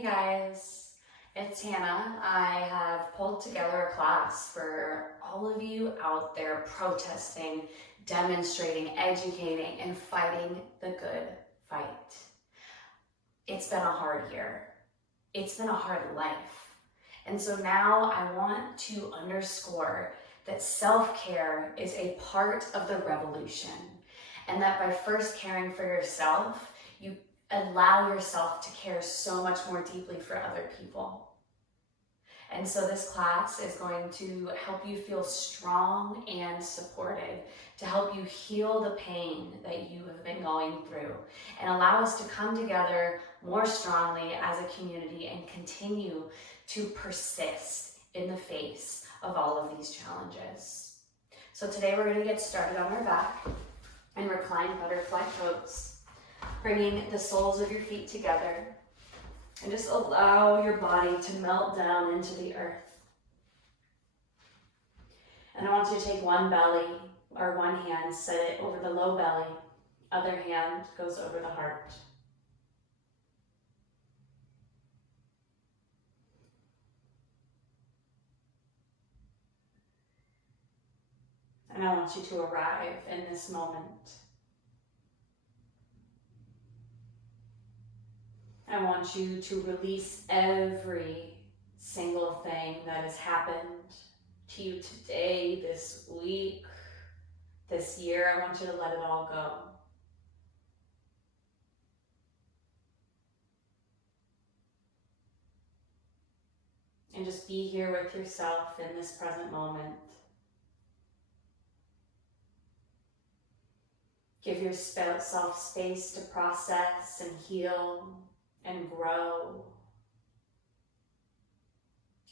Hey guys, it's Hannah. I have pulled together a class for all of you out there protesting, demonstrating, educating, and fighting the good fight. It's been a hard year. It's been a hard life. And so now I want to underscore that self-care is a part of the revolution, and that by first caring for yourself, you allow yourself to care so much more deeply for other people. And so this class is going to help you feel strong and supported, to help you heal the pain that you have been going through, and allow us to come together more strongly as a community and continue to persist in the face of all of these challenges. So today we're going to get started on our back and recline butterfly pose, bringing the soles of your feet together, and just allow your body to melt down into the earth. And I want you to take one belly or one hand, set it over the low belly, other hand goes over the heart. And I want you to arrive in this moment. I want you to release every single thing that has happened to you today, this week, this year. I want you to let it all go. And just be here with yourself in this present moment. Give yourself space to process and heal and grow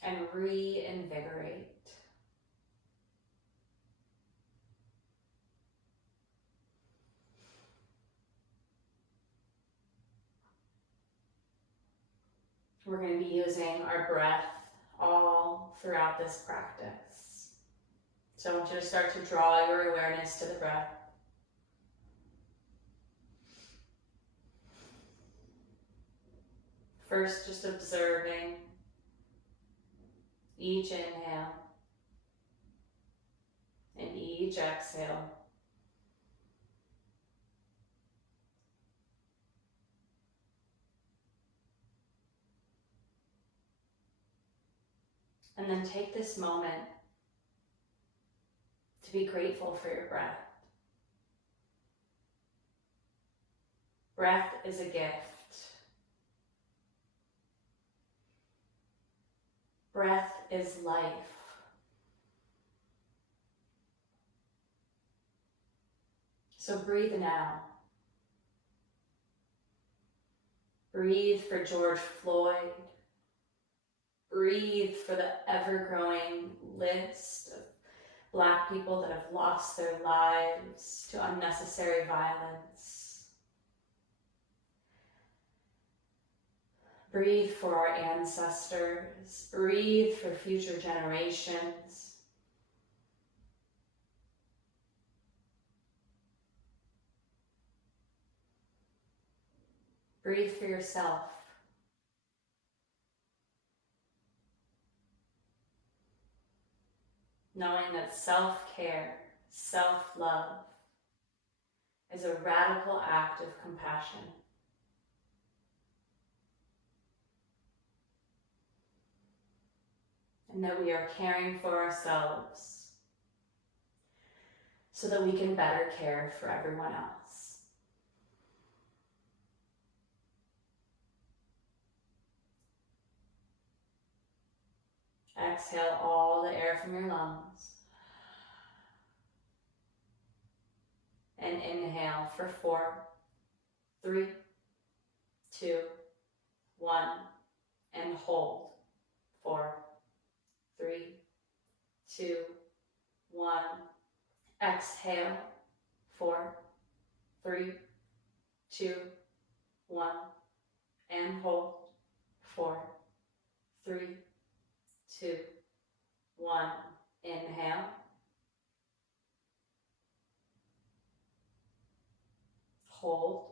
and reinvigorate. We're going to be using our breath all throughout this practice. So I want you to start to draw your awareness to the breath. First, just observing each inhale and each exhale. And then take this moment to be grateful for your breath. Breath is a gift. Breath is life. So breathe now. Breathe for George Floyd. Breathe for the ever-growing list of Black people that have lost their lives to unnecessary violence. Breathe for our ancestors. Breathe for future generations. Breathe for yourself. Knowing that self-care, self-love is a radical act of compassion. And that we are caring for ourselves so that we can better care for everyone else. Exhale all the air from your lungs. And inhale for 4, 3, 2, 1, and hold. 4, 3, 2, 1. Exhale. 4, 3, 2, 1, and hold. 4, 3, 2, 1. Inhale. Hold.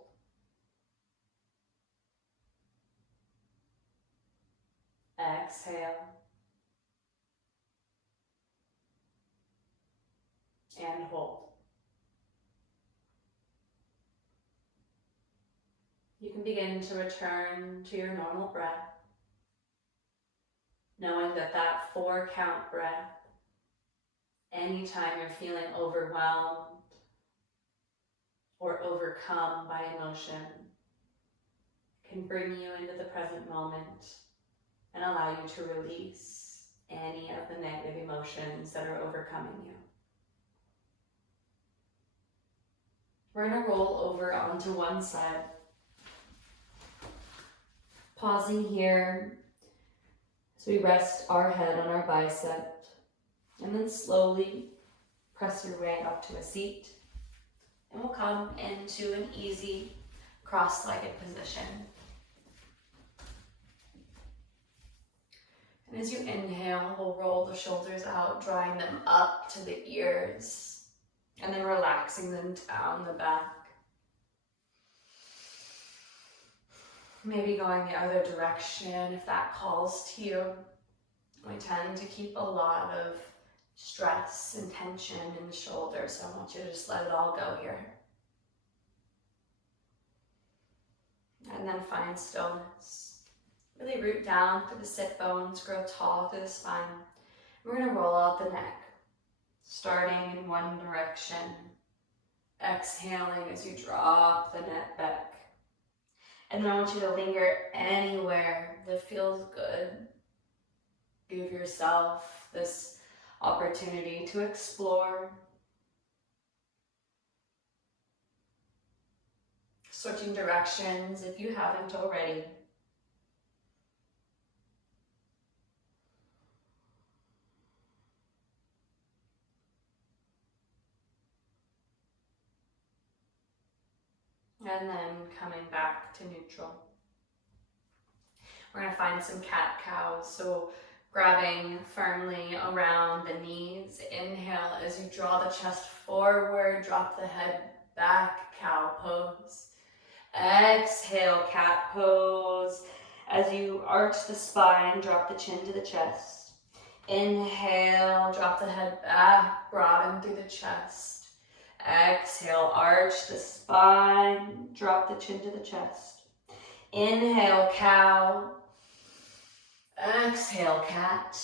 Exhale. And hold. You can begin to return to your normal breath, knowing that that 4-count breath, anytime you're feeling overwhelmed or overcome by emotion, can bring you into the present moment and allow you to release any of the negative emotions that are overcoming you. We're going to roll over onto one side, pausing here as we rest our head on our bicep, and then slowly press your way up to a seat, and we'll come into an easy cross-legged position. And as you inhale, we'll roll the shoulders out, drawing them up to the ears, and then relaxing them down the back. Maybe going the other direction if that calls to you. We tend to keep a lot of stress and tension in the shoulders, so I want you to just let it all go here. And then find stillness. Really root down through the sit bones, grow tall through the spine. We're going to roll out the neck, starting in one direction, exhaling as you drop the neck back. And then I want you to linger anywhere that feels good. Give yourself this opportunity to explore. Switching directions if you haven't already. And then coming back to neutral. We're going to find some cat-cows. So grabbing firmly around the knees. Inhale as you draw the chest forward, drop the head back, cow pose. Exhale, cat pose. As you arch the spine, drop the chin to the chest. Inhale, drop the head back, broaden through the chest. Exhale, arch the spine, drop the chin to the chest. Inhale, cow. Exhale, cat.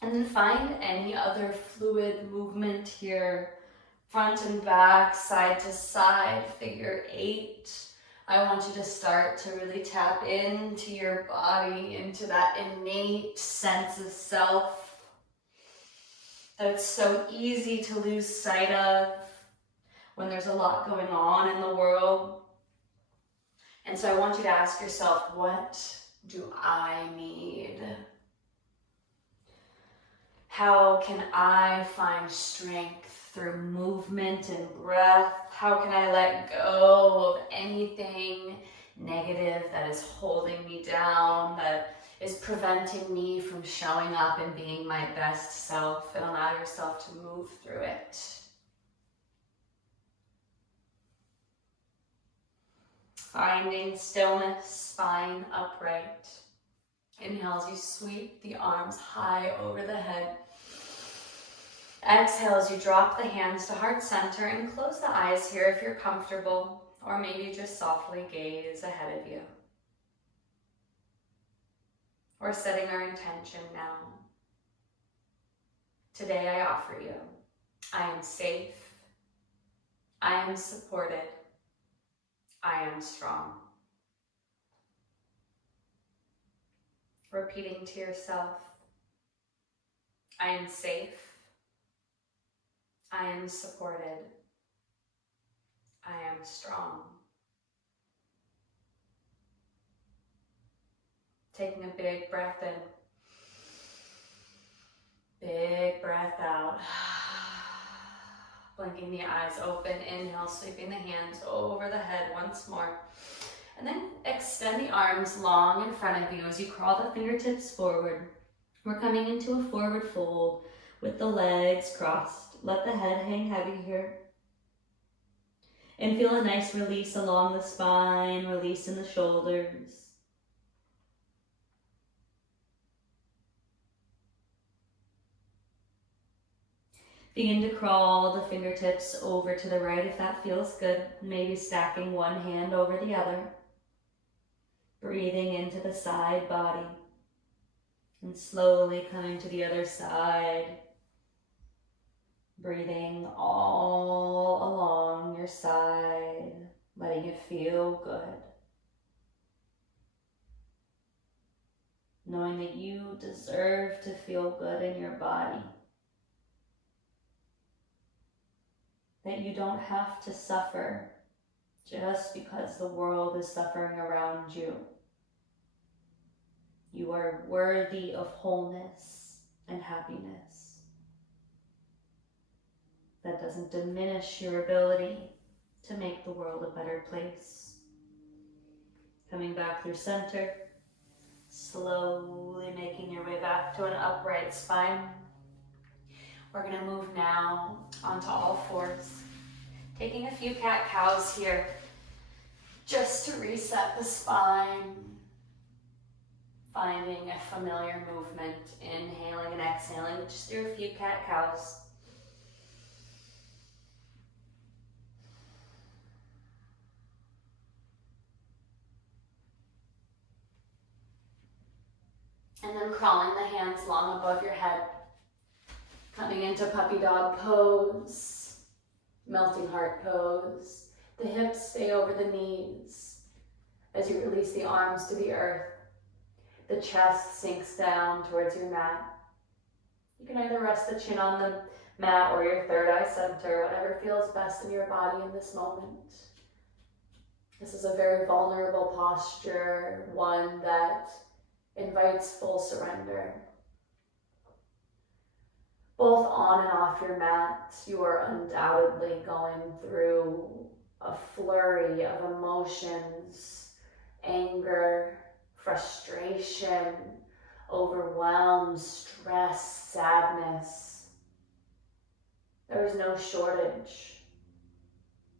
And then find any other fluid movement here. Front and back, side to side, figure 8. I want you to start to really tap into your body, into that innate sense of self that it's so easy to lose sight of when there's a lot going on in the world. And so I want you to ask yourself, what do I need? How can I find strength through movement and breath? How can I let go of anything negative that is holding me down, that is preventing me from showing up and being my best self, and allow yourself to move through it. Finding stillness, spine upright. Inhale as you sweep the arms high over the head. Exhale as you drop the hands to heart center, and close the eyes here if you're comfortable, or maybe just softly gaze ahead of you. We're setting our intention now. Today I offer you, I am safe, I am supported, I am strong. Repeating to yourself, I am safe, I am supported, I am strong. Taking a big breath in, big breath out. Blinking the eyes open, inhale, sweeping the hands over the head once more. And then extend the arms long in front of you as you crawl the fingertips forward. We're coming into a forward fold with the legs crossed. Let the head hang heavy here. And feel a nice release along the spine, release in the shoulders. Begin to crawl the fingertips over to the right if that feels good. Maybe stacking one hand over the other. Breathing into the side body. And slowly coming to the other side. Breathing all along your side. Letting it feel good. Knowing that you deserve to feel good in your body. That you don't have to suffer just because the world is suffering around you. You are worthy of wholeness and happiness. That doesn't diminish your ability to make the world a better place. Coming back through center, slowly making your way back to an upright spine. We're going to move now onto all fours. Taking a few cat-cows here, just to reset the spine. Finding a familiar movement, inhaling and exhaling. Just do a few cat-cows. And then crawling the hands long above your head. Coming into puppy dog pose. Melting heart pose. The hips stay over the knees as you release the arms to the earth. The chest sinks down towards your mat. You can either rest the chin on the mat or your third eye center, whatever feels best in your body in this moment. This is a very vulnerable posture, one that invites full surrender. Both on and off your mat, you are undoubtedly going through a flurry of emotions, anger, frustration, overwhelm, stress, sadness. There is no shortage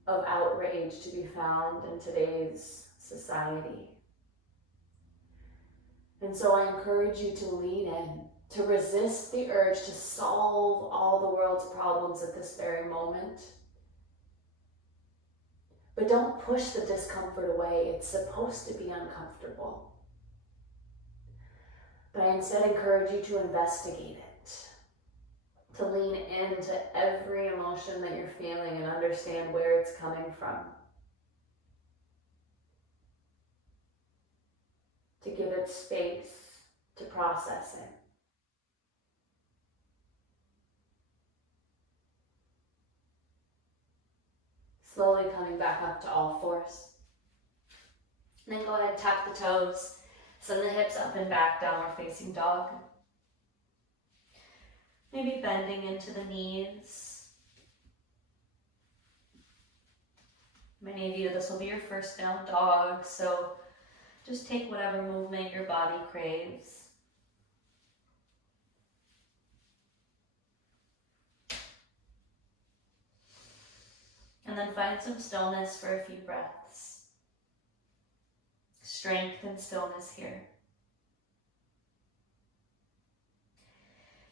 of outrage to be found in today's society. And so I encourage you to lean in, to resist the urge to solve all the world's problems at this very moment. But don't push the discomfort away. It's supposed to be uncomfortable. But I instead encourage you to investigate it, to lean into every emotion that you're feeling and understand where it's coming from. To give it space to process it. Slowly coming back up to all fours. And then go ahead and tap the toes. Send the hips up and back, downward facing dog. Maybe bending into the knees. Many of you, this will be your first down dog, so just take whatever movement your body craves. And then find some stillness for a few breaths. Strength and stillness here.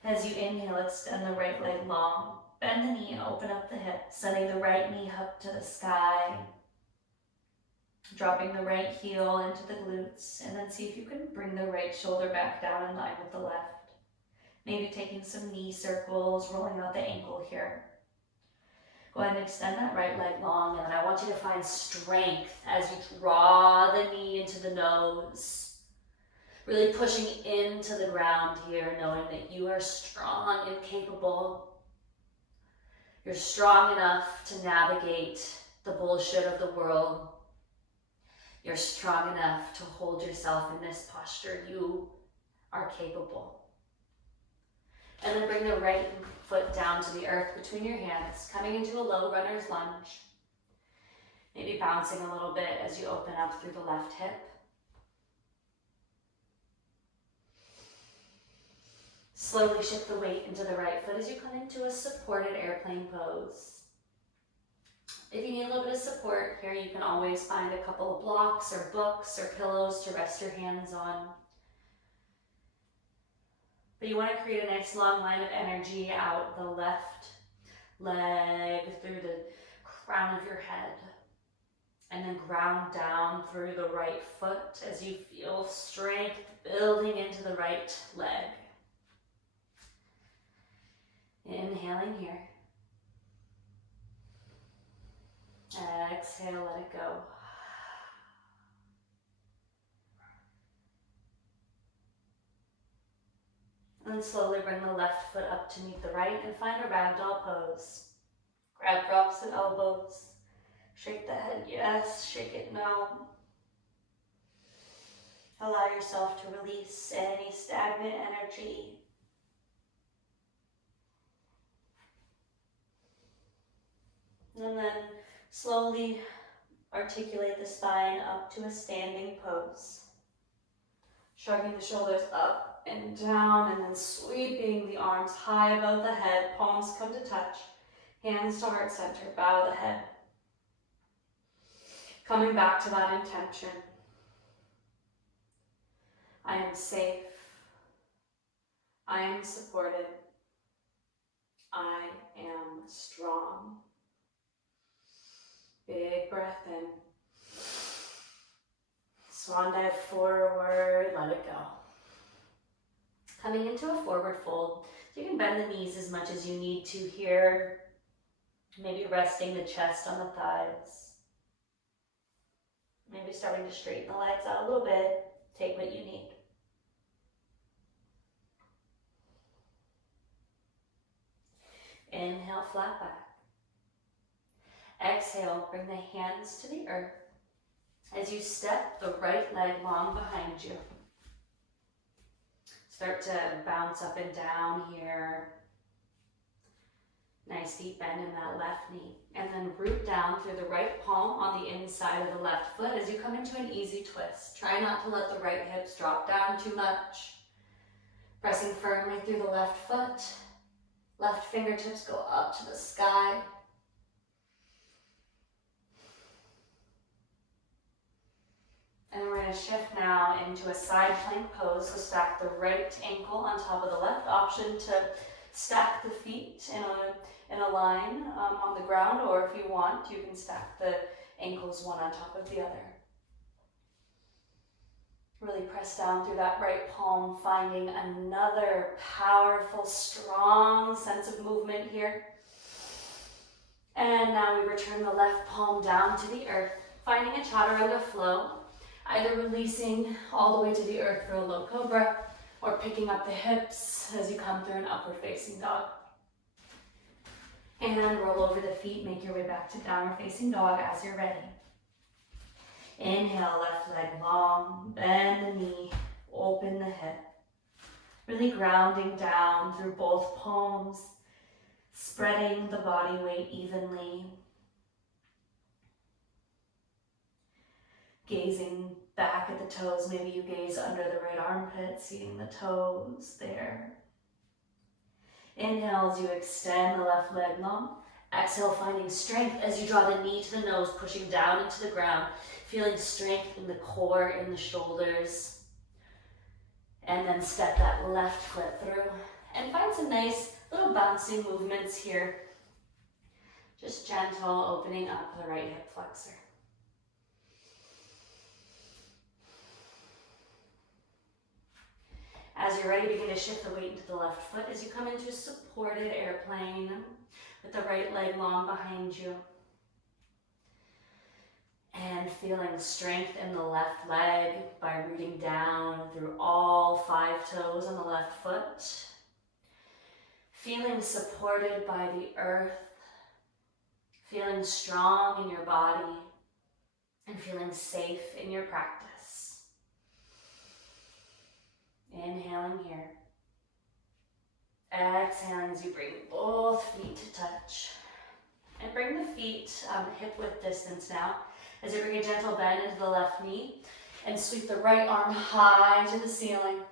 As you inhale, extend the right leg long. Bend the knee, open up the hip, sending the right knee up to the sky. Dropping the right heel into the glutes, and then see if you can bring the right shoulder back down in line with the left. Maybe taking some knee circles, rolling out the ankle here. Go ahead and extend that right leg long, and then I want you to find strength as you draw the knee into the nose. Really pushing into the ground here, knowing that you are strong and capable. You're strong enough to navigate the bullshit of the world. You're strong enough to hold yourself in this posture. You are capable. And then bring the right foot down to the earth between your hands, coming into a low runner's lunge. Maybe bouncing a little bit as you open up through the left hip. Slowly shift the weight into the right foot as you come into a supported airplane pose. If you need a little bit of support here, you can always find a couple of blocks or books or pillows to rest your hands on. But you want to create a nice long line of energy out the left leg through the crown of your head. And then ground down through the right foot as you feel strength building into the right leg. Inhaling here. Exhale, let it go. And then slowly bring the left foot up to meet the right and find a ragdoll pose. Grab for opposite elbows. Shake the head, yes. Shake it, no. Allow yourself to release any stagnant energy. And then slowly articulate the spine up to a standing pose. Shrugging the shoulders up and down, and then sweeping the arms high above the head. Palms come to touch. Hands to heart center. Bow the head. Coming back to that intention. I am safe. I am supported. I am strong. Big breath in. Swan dive forward, let it go. Coming into a forward fold. So you can bend the knees as much as you need to here. Maybe resting the chest on the thighs. Maybe starting to straighten the legs out a little bit. Take what you need. Inhale, flat back. Exhale, bring the hands to the earth as you step the right leg long behind you. Start to bounce up and down here. Nice deep bend in that left knee. And then root down through the right palm on the inside of the left foot as you come into an easy twist. Try not to let the right hips drop down too much. Pressing firmly through the left foot. Left fingertips go up to the sky. And we're going to shift now into a side plank pose. So stack the right ankle on top of the left. Option to stack the feet in a line on the ground, or if you want, you can stack the ankles one on top of the other. Really press down through that right palm, finding another powerful, strong sense of movement here. And now we return the left palm down to the earth, finding a chaturanga flow, either releasing all the way to the earth for a low cobra, or picking up the hips as you come through an upward facing dog. And roll over the feet, make your way back to downward facing dog as you're ready. Inhale, left leg long, bend the knee, open the hip. Really grounding down through both palms, spreading the body weight evenly. Gazing back at the toes, maybe you gaze under the right armpit, seeing the toes there. Inhale as you extend the left leg long. Exhale, finding strength as you draw the knee to the nose, pushing down into the ground, feeling strength in the core, in the shoulders. And then step that left foot through and find some nice little bouncing movements here. Just gentle opening up the right hip flexor. As you're ready, begin to shift the weight into the left foot as you come into supported airplane with the right leg long behind you. And feeling strength in the left leg by rooting down through all 5 toes on the left foot. Feeling supported by the earth. Feeling strong in your body. And feeling safe in your practice. Inhaling here. Exhaling as you bring both feet to touch. And bring the feet hip width distance now. As you bring a gentle bend into the left knee. And sweep the right arm high to the ceiling.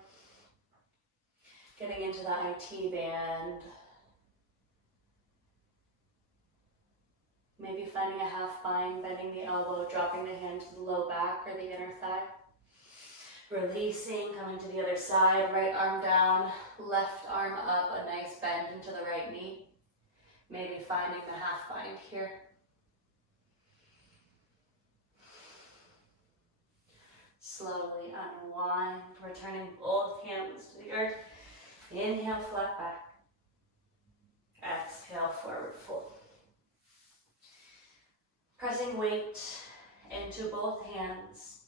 Getting into the IT band. Maybe finding a half bind, bending the elbow, dropping the hand to the low back or the inner thigh. Releasing, coming to the other side, right arm down, left arm up, a nice bend into the right knee. Maybe finding the half bind here. Slowly unwind, returning both hands to the earth. Inhale, flat back. Exhale, forward fold. Pressing weight into both hands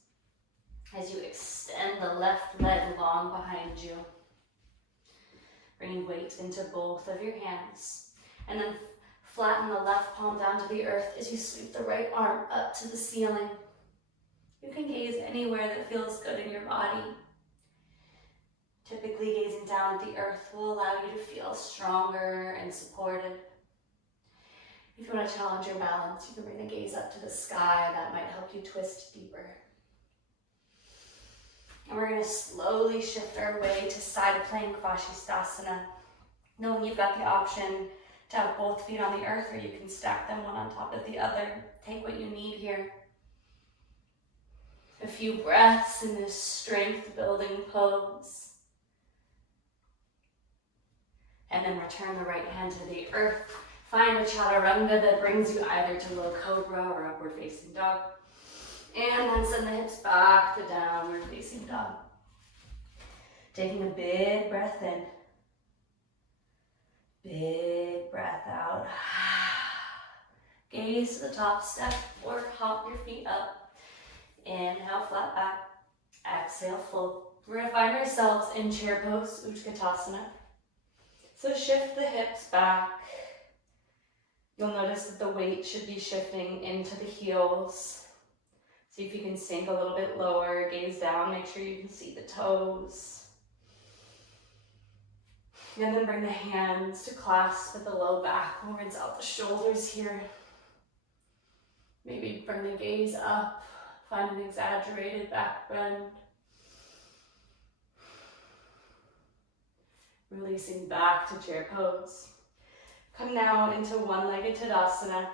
as you extend the left leg long behind you. Bringing weight into both of your hands. And then flatten the left palm down to the earth as you sweep the right arm up to the ceiling. You can gaze anywhere that feels good in your body. Typically, gazing down at the earth will allow you to feel stronger and supported. If you want to challenge your balance, you can bring the gaze up to the sky. That might help you twist deeper. And we're going to slowly shift our way to side plank Vashisthasana. Knowing you've got the option to have both feet on the earth, or you can stack them one on top of the other. Take what you need here. A few breaths in this strength-building pose. And then return the right hand to the earth. Find a chaturanga that brings you either to low cobra or upward facing dog. And then send the hips back to downward facing dog. Taking a big breath in. Big breath out. Gaze to the top step or hop your feet up. Inhale, flat back. Exhale, fold. We're going to find ourselves in chair pose, Utkatasana. So shift the hips back. You'll notice that the weight should be shifting into the heels. See if you can sink a little bit lower, gaze down, make sure you can see the toes. And then bring the hands to clasp at the low back. We'll rinse out the shoulders here. Maybe bring the gaze up, find an exaggerated back bend. Releasing back to chair pose. Come now into one-legged Tadasana.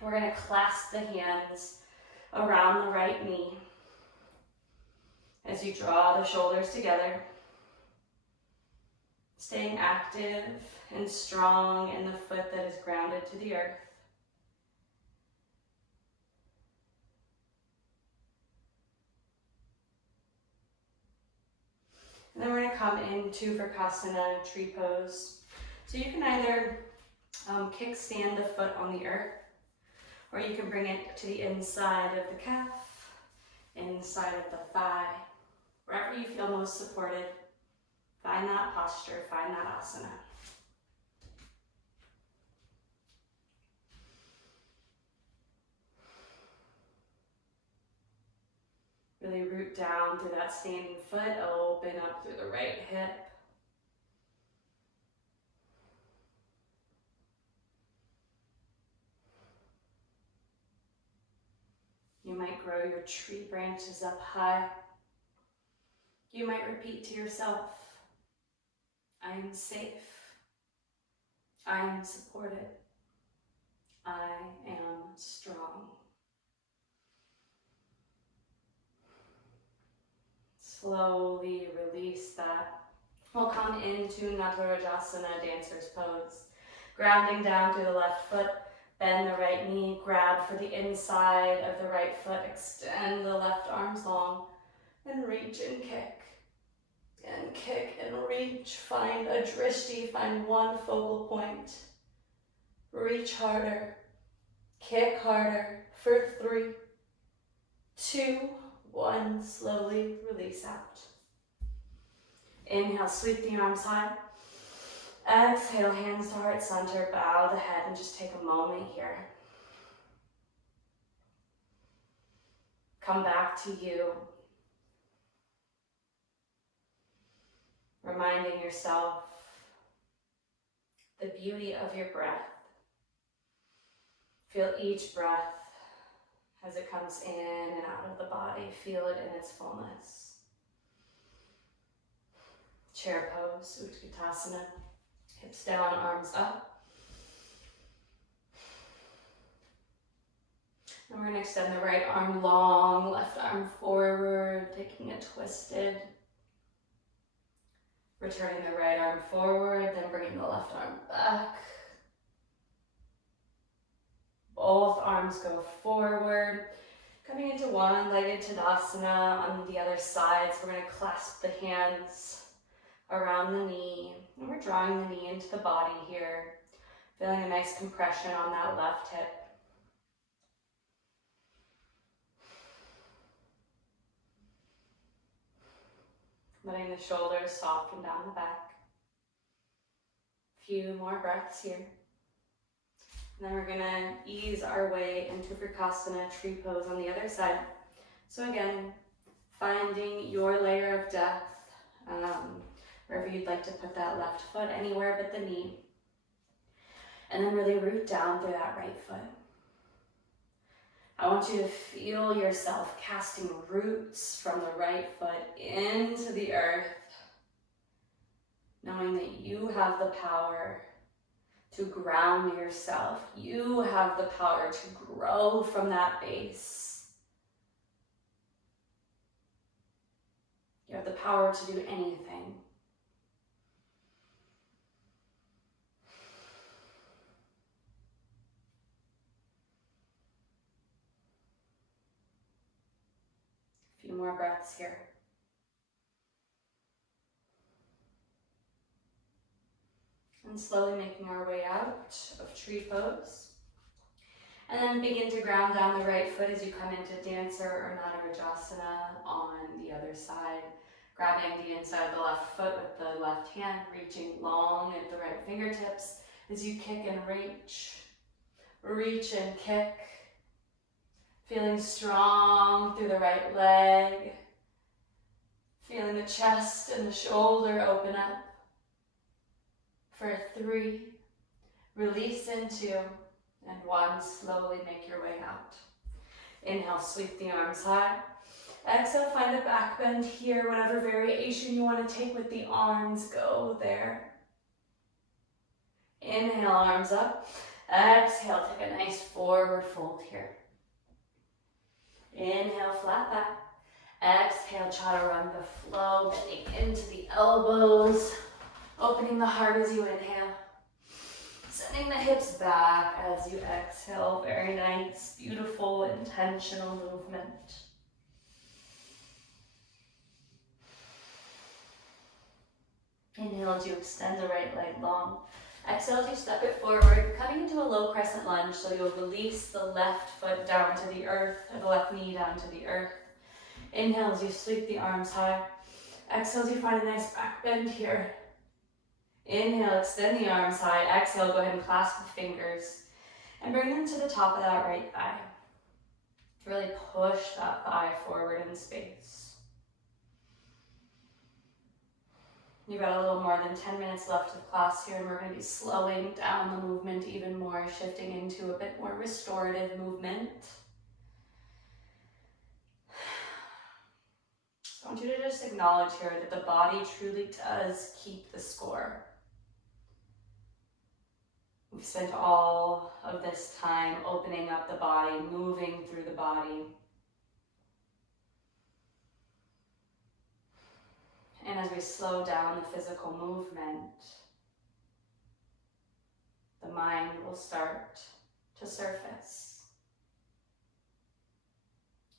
We're going to clasp the hands around the right knee as you draw the shoulders together. Staying active and strong in the foot that is grounded to the earth. And then we're going to come into Vrksasana, tree pose. So you can either kickstand the foot on the earth, or you can bring it to the inside of the calf, inside of the thigh, wherever you feel most supported. Find that posture, find that asana. Really root down through that standing foot, open up through the right hip. You might grow your tree branches up high. You might repeat to yourself, I am safe. I am supported. I am strong. Slowly release that. We'll come into Natarajasana, dancer's pose. Grounding down through the left foot, bend the right knee, grab for the inside of the right foot, extend the left arms long, and reach and kick. And kick and reach, find a drishti, find one focal point. Reach harder, kick harder for 3, 2, 1, slowly release out. Inhale, sweep the arms high. Exhale, hands to heart center, bow the head and just take a moment here. Come back to you. Reminding yourself the beauty of your breath. Feel each breath as it comes in and out of the body. Feel it in its fullness. Chair pose, Utkatasana. Hips down, arms up. And we're going to extend the right arm long, left arm forward, taking it twisted. Returning the right arm forward, then bringing the left arm back. Both arms go forward. Coming into one-legged Tadasana on the other side. So we're going to clasp the hands around the knee. And we're drawing the knee into the body here. Feeling a nice compression on that left hip. Letting the shoulders soften down the back. Few more breaths here. And then we're gonna ease our way into Vrksasana, tree pose on the other side. So again, finding your layer of depth, wherever you'd like to put that left foot, anywhere but the knee. And then really root down through that right foot. I want you to feel yourself casting roots from the right foot into the earth, knowing that you have the power to ground yourself. You have the power to grow from that base. You have the power to do anything. A few more breaths here. And slowly making our way out of tree pose. And then begin to ground down the right foot as you come into Dancer or Nadarajasana on the other side. Grabbing the inside of the left foot with the left hand, reaching long at the right fingertips as you kick and reach. Reach and kick. Feeling strong through the right leg. Feeling the chest and the shoulder open up. For 3, release in 2, and 1, slowly make your way out. Inhale, sweep the arms high. Exhale, find a back bend here. Whatever variation you want to take with the arms, go there. Inhale, arms up. Exhale, take a nice forward fold here. Inhale, flat back. Exhale, chaturanga flow, bending into the elbows. Opening the heart as you inhale. Sending the hips back as you exhale. Very nice, beautiful, intentional movement. Inhale as you extend the right leg long. Exhale as you step it forward, coming into a low crescent lunge. So you'll release the left foot down to the earth, or the left knee down to the earth. Inhale as you sweep the arms high. Exhale as you find a nice back bend here. Inhale, extend the arms high. Exhale, go ahead and clasp the fingers and bring them to the top of that right thigh. Really push that thigh forward in space. You've got a little more than 10 minutes left of class here, and we're going to be slowing down the movement even more, shifting into a bit more restorative movement. So I want you to just acknowledge here that the body truly does keep the score. We've spent all of this time opening up the body, moving through the body. And as we slow down the physical movement, the mind will start to surface.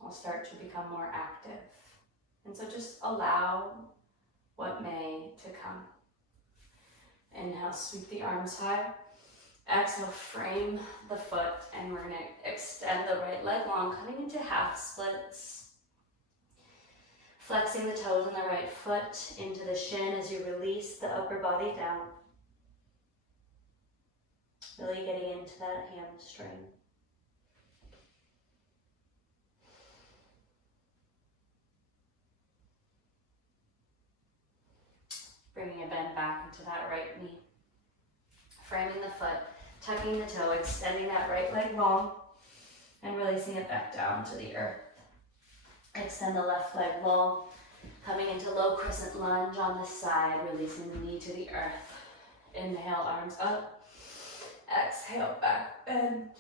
Will start to become more active. And so just allow what may to come. Inhale, sweep the arms high. Exhale, frame the foot, and we're going to extend the right leg long, coming into half splits. Flexing the toes on the right foot into the shin as you release the upper body down. Really getting into that hamstring. Bringing a bend back into that right knee. Framing the foot, tucking the toe, extending that right leg long, and releasing it back down to the earth. Extend the left leg long, coming into low crescent lunge on the side, releasing the knee to the earth. Inhale, arms up. Exhale, back bend.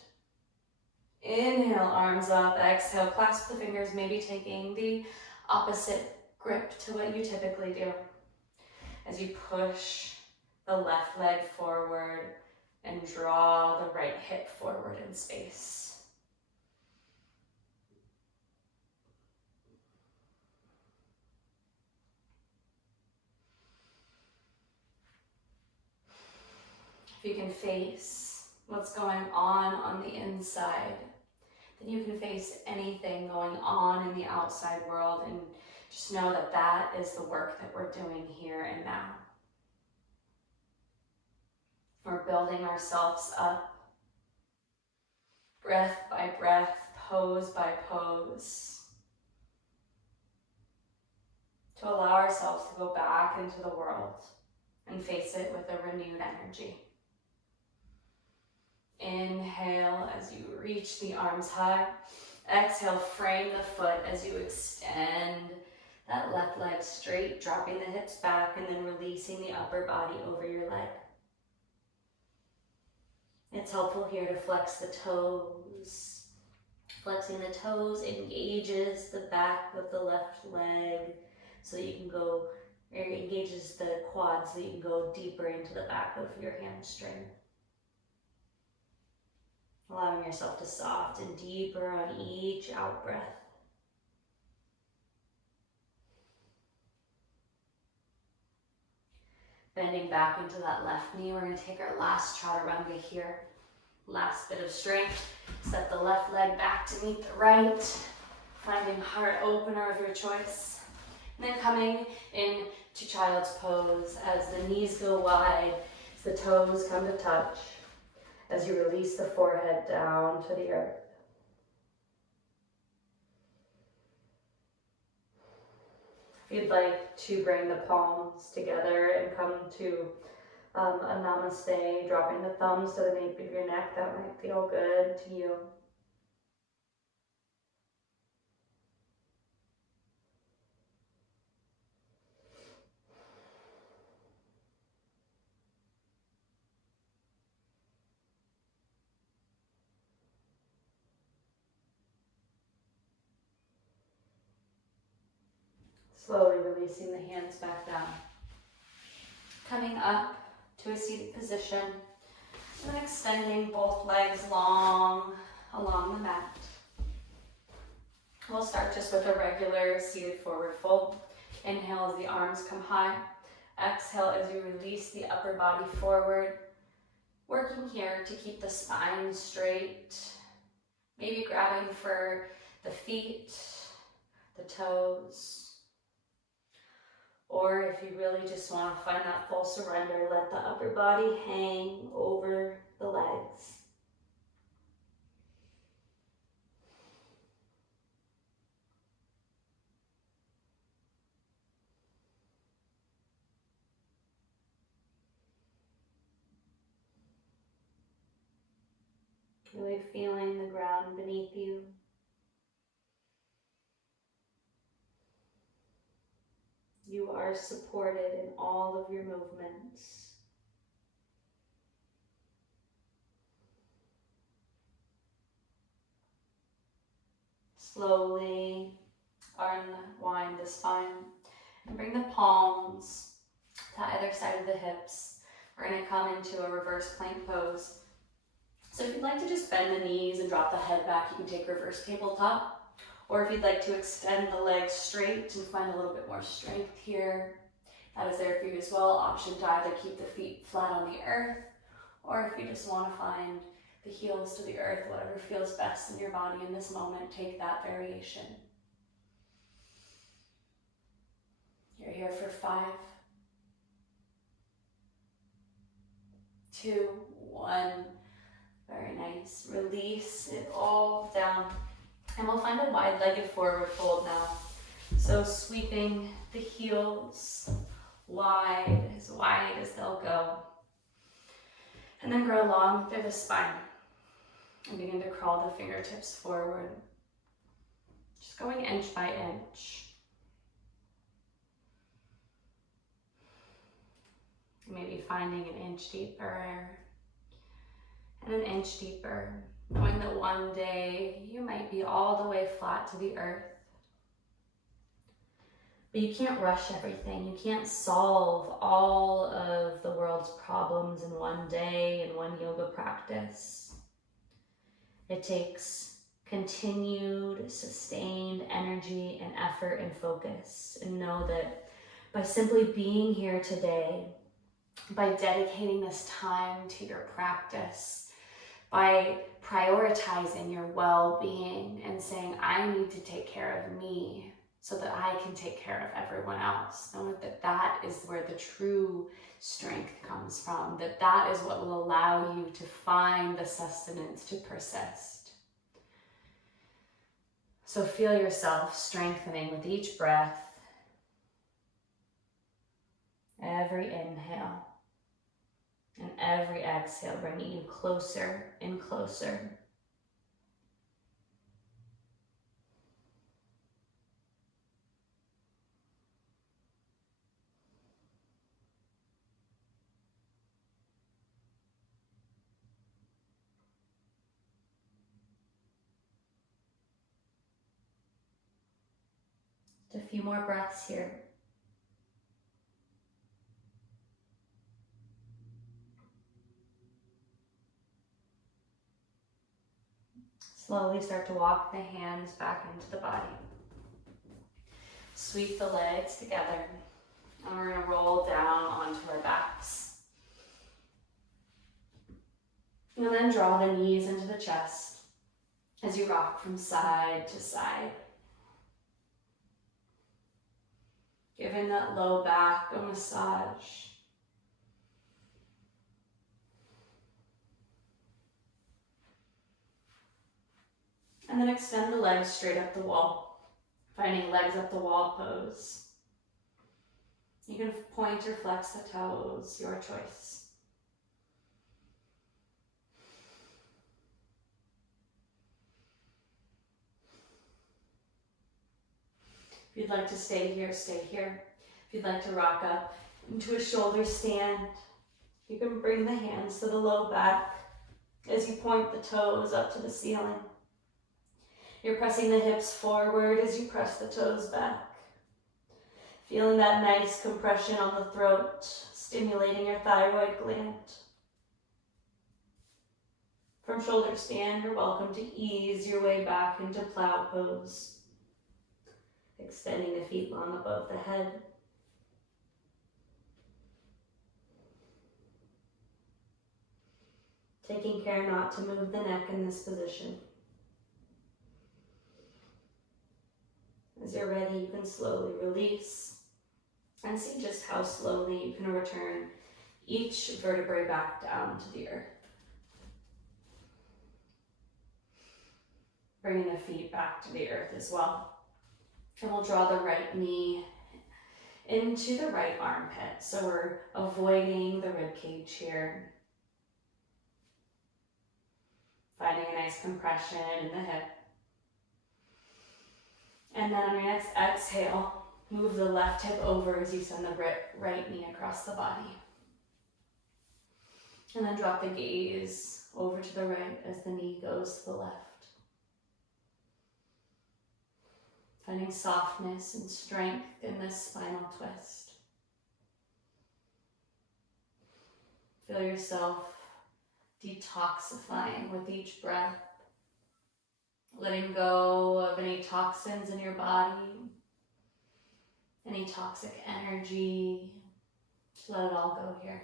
Inhale, arms up. Exhale, clasp the fingers, maybe taking the opposite grip to what you typically do. As you push the left leg forward, and draw the right hip forward in space. If you can face what's going on the inside, then you can face anything going on in the outside world, and just know that that is the work that we're doing here and now. We're building ourselves up, breath by breath, pose by pose, to allow ourselves to go back into the world and face it with a renewed energy. Inhale as you reach the arms high. Exhale, frame the foot as you extend that left leg straight, dropping the hips back and then releasing the upper body over your leg. It's helpful here to flex the toes. Flexing the toes engages the back of the left leg so you can go, or engages the quad so you can go deeper into the back of your hamstring. Allowing yourself to soften deeper on each out breath. Bending back into that left knee, we're going to take our last chaturanga here. Last bit of strength. Step the left leg back to meet the right, finding heart opener of your choice. And then coming into child's pose as the knees go wide, as the toes come to touch, as you release the forehead down to the earth. If you'd like to bring the palms together and come to a namaste, dropping the thumbs to the nape of your neck, that might feel good to you. Slowly releasing the hands back down. Coming up to a seated position, and then extending both legs long along the mat. We'll start just with a regular seated forward fold. Inhale as the arms come high. Exhale as you release the upper body forward. Working here to keep the spine straight. Maybe grabbing for the feet, the toes. Or if you really just want to find that full surrender, let the upper body hang over the legs. Really feeling the ground beneath you. You are supported in all of your movements. Slowly unwind the spine and bring the palms to either side of the hips. We're going to come into a reverse plank pose. So if you'd like to just bend the knees and drop the head back, you can take reverse tabletop. Or if you'd like to extend the legs straight and find a little bit more strength here, that is there for you as well. Option to either keep the feet flat on the earth, or if you just want to find the heels to the earth, whatever feels best in your body in this moment, take that variation. You're here for 5, 2, 1. Very nice. Release it all down. And we'll find a wide-legged forward fold now. So sweeping the heels wide as they'll go. And then grow long through the spine. And begin to crawl the fingertips forward. Just going inch by inch. Maybe finding an inch deeper and an inch deeper. Knowing that one day, you might be all the way flat to the earth. But you can't rush everything. You can't solve all of the world's problems in one day, in one yoga practice. It takes continued, sustained energy and effort and focus. And know that by simply being here today, by dedicating this time to your practice, by prioritizing your well-being and saying, I need to take care of me so that I can take care of everyone else. Know that that is where the true strength comes from, that that is what will allow you to find the sustenance to persist. So feel yourself strengthening with each breath, every inhale, and every exhale, bringing you closer and closer. Just a few more breaths here. Slowly start to walk the hands back into the body. Sweep the legs together, and we're going to roll down onto our backs. And then draw the knees into the chest as you rock from side to side. Giving that low back a massage. And then extend the legs straight up the wall, finding legs up the wall pose. You can point or flex the toes, your choice. If you'd like to stay here, stay here. If you'd like to rock up into a shoulder stand, you can bring the hands to the low back as you point the toes up to the ceiling. You're pressing the hips forward as you press the toes back. Feeling that nice compression on the throat, stimulating your thyroid gland. From shoulder stand, you're welcome to ease your way back into plow pose. Extending the feet long above the head. Taking care not to move the neck in this position. As you're ready, you can slowly release and see just how slowly you can return each vertebrae back down to the earth. Bringing the feet back to the earth as well. And we'll draw the right knee into the right armpit. So we're avoiding the rib cage here. Finding a nice compression in the hip. And then on your next exhale, move the left hip over as you send the right knee across the body. And then drop the gaze over to the right as the knee goes to the left. Finding softness and strength in this spinal twist. Feel yourself detoxifying with each breath. Letting go of any toxins in your body, any toxic energy. Just let it all go here.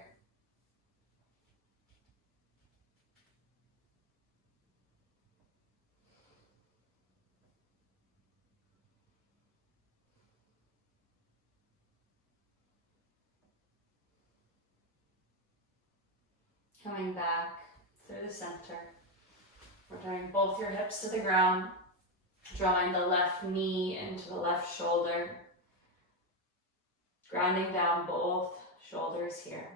Coming back through the center. Returning both your hips to the ground. Drawing the left knee into the left shoulder. Grounding down both shoulders here.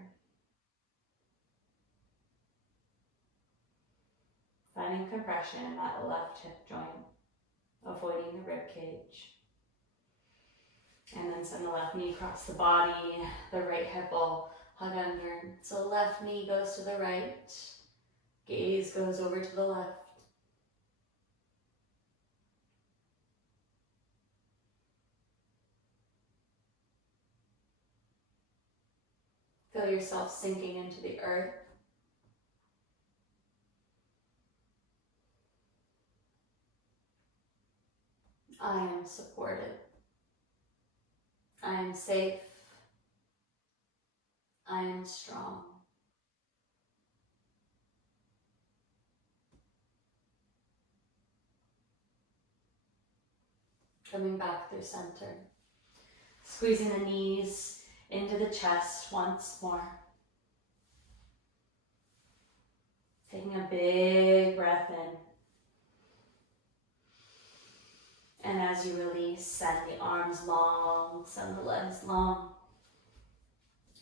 Finding compression in that left hip joint. Avoiding the rib cage. And then send the left knee across the body. The right hip will hug under. So left knee goes to the right. Gaze goes over to the left. Feel yourself sinking into the earth. I am supported. I am safe. I am strong. Coming back through center. Squeezing the knees into the chest once more. Taking a big breath in. And as you release, send the arms long, send the legs long.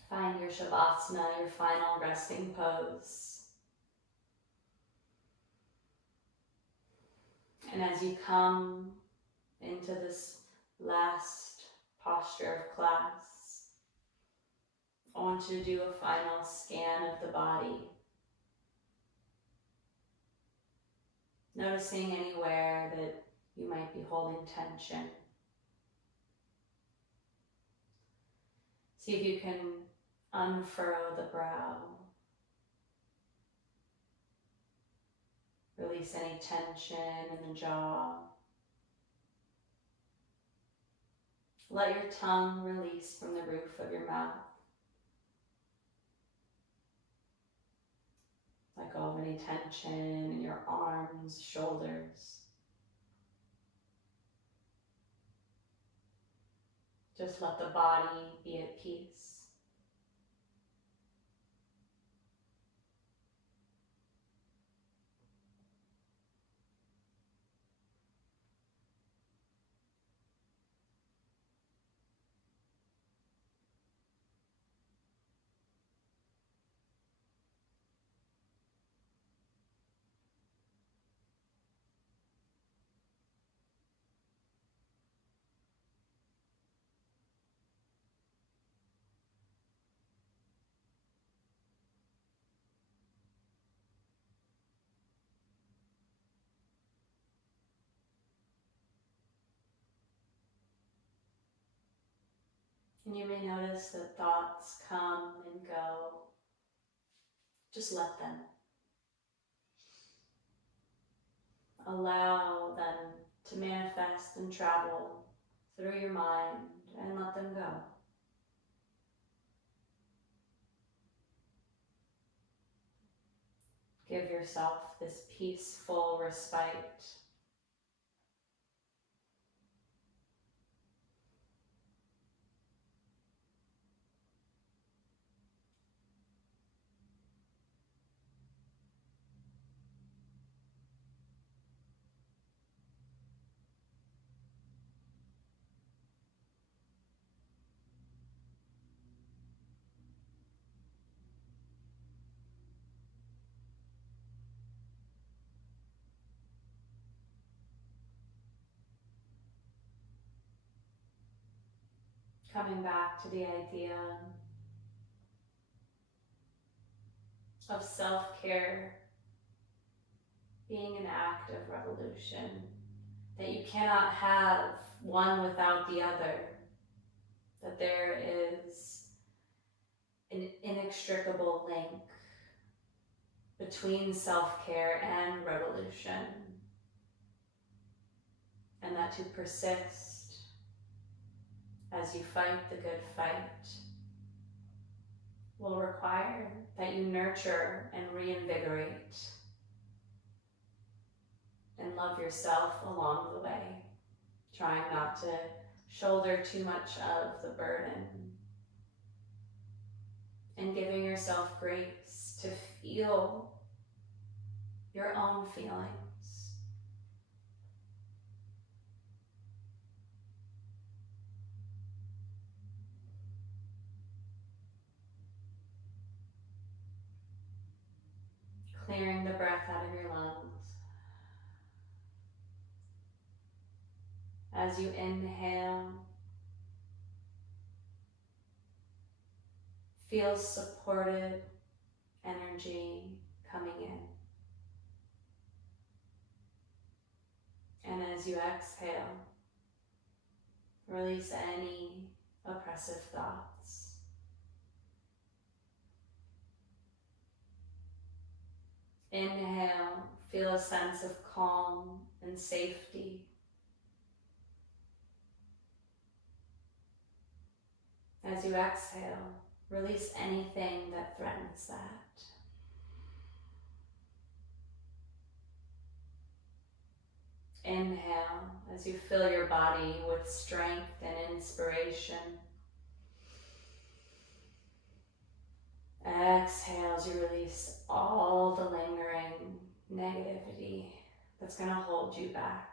Find your Shavasana, your final resting pose. And as you come into this last posture of class, I want you to do a final scan of the body. Noticing anywhere that you might be holding tension. See if you can unfurrow the brow. Release any tension in the jaw. Let your tongue release from the roof of your mouth. Let go of any tension in your arms, shoulders. Just let the body be at peace. And you may notice that thoughts come and go. Just let them. Allow them to manifest and travel through your mind and let them go. Give yourself this peaceful respite. Coming back to the idea of self-care being an act of revolution, that you cannot have one without the other, that there is an inextricable link between self-care and revolution, and that to persist as you fight the good fight will require that you nurture and reinvigorate and love yourself along the way, trying not to shoulder too much of the burden, and giving yourself grace to feel your own feelings. Clearing the breath out of your lungs. As you inhale, feel supported energy coming in. And as you exhale, release any oppressive thoughts. Inhale, feel a sense of calm and safety. As you exhale, release anything that threatens that. Inhale as you fill your body with strength and inspiration. Exhale as you release all the lingering negativity that's going to hold you back.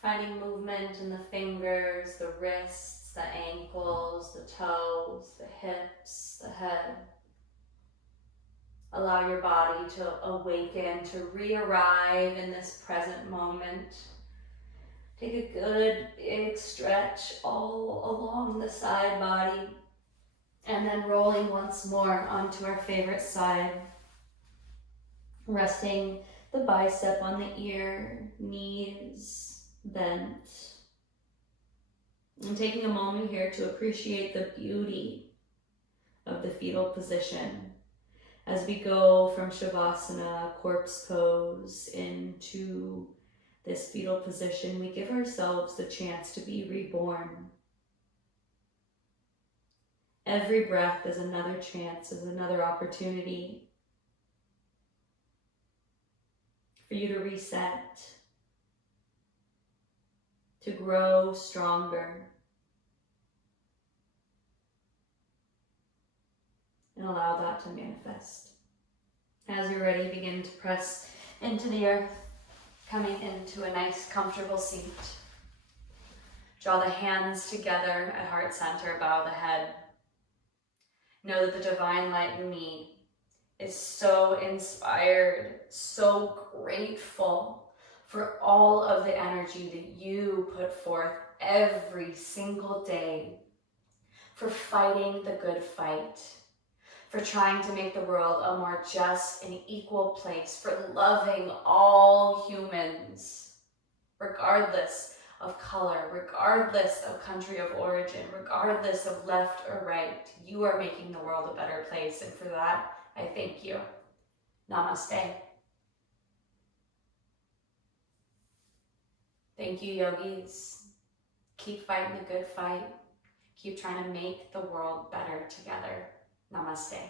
Finding movement in the fingers, the wrists, the ankles, the toes, the hips, the head. Allow your body to awaken, to re-arrive in this present moment. Take a good big stretch all along the side body, and then rolling once more onto our favorite side. Resting the bicep on the ear, knees bent. And taking a moment here to appreciate the beauty of the fetal position as we go from Shavasana, corpse pose, into this fetal position. We give ourselves the chance to be reborn. Every breath is another chance, is another opportunity for you to reset, to grow stronger, and allow that to manifest. As you're ready, begin to press into the earth, coming into a nice comfortable seat. Draw the hands together at heart center, bow the head. Know that the divine light in me is so inspired, so grateful for all of the energy that you put forth every single day, for fighting the good fight, for trying to make the world a more just and equal place, for loving all humans, regardless of color, regardless of country of origin, regardless of left or right. You are making the world a better place, and for that, I thank you. Namaste. Thank you, yogis. Keep fighting the good fight. Keep trying to make the world better together. Namaste.